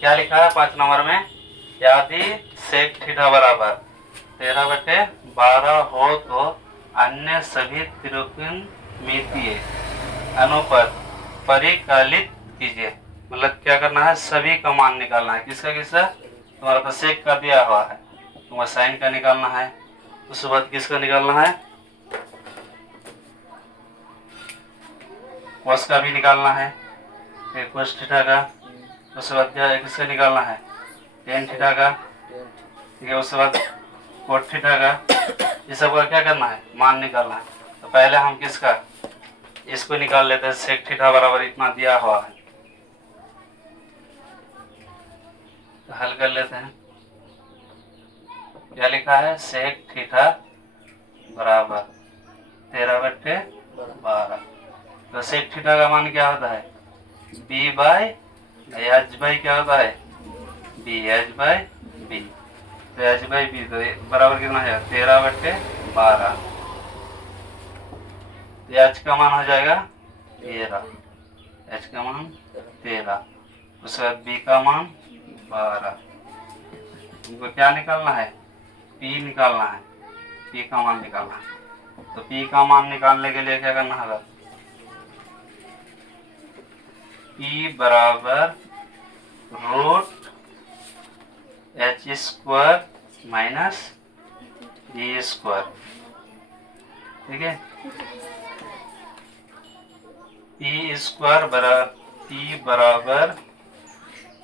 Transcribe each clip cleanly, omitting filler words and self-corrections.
क्या लिखा है 5 नंबर में, यदि सेक थीटा बराबर 13/12 हो तो अन्य सभी त्रिकोणमितीय अनुपात परिकलित कीजिए। मतलब क्या करना है, सभी का मान निकालना है। किसका किसका, तुम्हारा तो सेक का दिया हुआ है, तुम्हारा साइन का निकालना है। उसके बाद किसका निकालना है, कॉस का भी निकालना है, फिर कोस थीटा का। उसके बाद क्या किसका निकालना है, टेन थीटा का, ठीक है। उसके बाद कोट थीटा का। ये सब का क्या करना है, मान निकालना है। तो पहले हम किसका, इसको निकाल लेते हैं। सेक थीटा बराबर इतना दिया हुआ है, तो हल कर लेते हैं। क्या लिखा है, सेक थीटा बराबर 13/12। तो सेक थीटा का मान क्या होता है, बी बाई एच बाई क्या होता है, बी एच बाई बी। तो एच बाई बी तो बराबर कितना है 13/12। एच का मान हो जाएगा 13, एच का मान 13। उसके बाद बी का मान 12। हमको क्या निकालना है, पी निकालना है, पी का मान निकालना है। तो पी का मान निकालने के लिए क्या करना होगा, पी बराबर root H square minus B square, ठीक है। पी स्क्वायर बराबर पी बराबर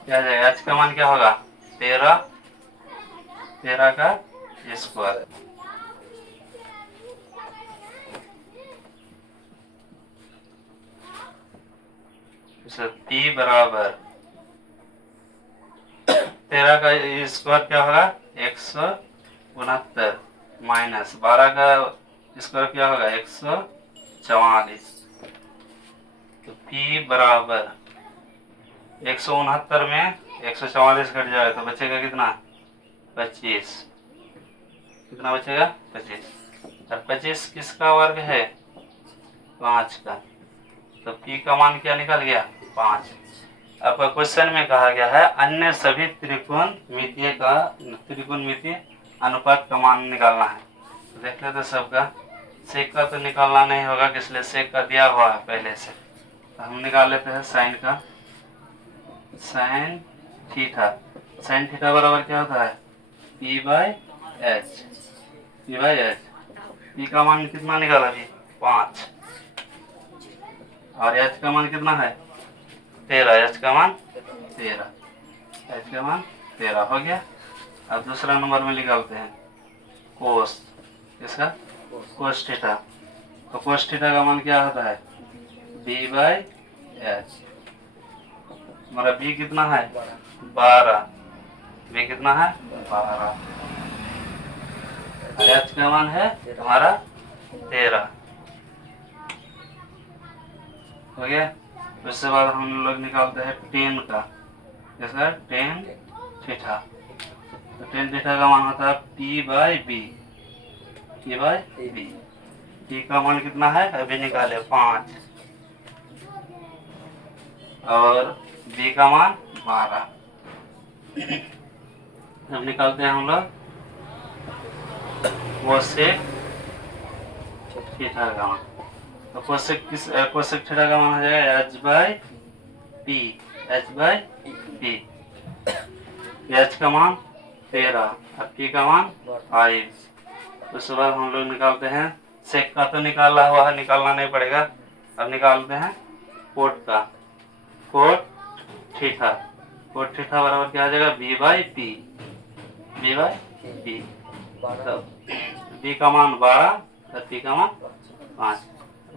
क्या जाएगा, एच का मान क्या होगा 13, 13 का स्क्वायर। पी बराबर 13 का स्क्वायर क्या होगा 169 माइनस 12 का स्क्वायर क्या होगा 144। तो पी बराबर 169 में 144 कट जाएगा तो बचेगा कितना 25। कितना बचेगा 25। और 25 किसका वर्ग है 5 का। तो पी का मान क्या निकल गया 5। आपका क्वेश्चन में कहा गया है अन्य सभी त्रिकोणमितीय अनुपात का मान निकालना है। तो देख लेते सबका। सेक का तो निकालना नहीं होगा, इसलिए सेक का दिया हुआ है पहले से। तो हम निकाल लेते हैं साइन का। साइन थीटा, साइन थीटा बराबर क्या होता है P by H, P by H. P का मान कितना निकाला अभी 5 और एच का मान कितना है 13, एच का मान 13, एच का मान 13 हो गया। अब दूसरा नंबर में निकालते हैं कोस, इसका कोस थीटा। तो कोस थीटा का मान क्या होता है बी बाई एच। हमारा बी कितना है 12, बी कितना है 12, एच का मान है हमारा 13 हो गया। उसके बाद हम लोग निकालते हैं टेन का, जैसा टेन थीटा। तो टेन थीटा का मान होता है P by B, P by B. P का मान कितना है अभी निकाले 5 और बी का मान 12। अब निकालते हैं हम लोग कोसेक थीटा का मान। तो कोसेक थीटा का मान हो जाएगा H by P, H by P. H का मान 13 और पी का मान 5। उसके बाद हम लोग निकालते हैं सेक का तो निकाला हुआ है, निकालना नहीं पड़ेगा। अब निकालते हैं कोट का। कोट थीटा, कोट थीटा बराबर क्या आ जाएगा B by P, B by P. तो बी का मान 12 और पी का मान 5।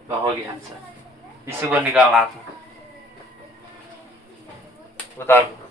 तो हो गया आंसर। इसी को निकालना था, बता दो।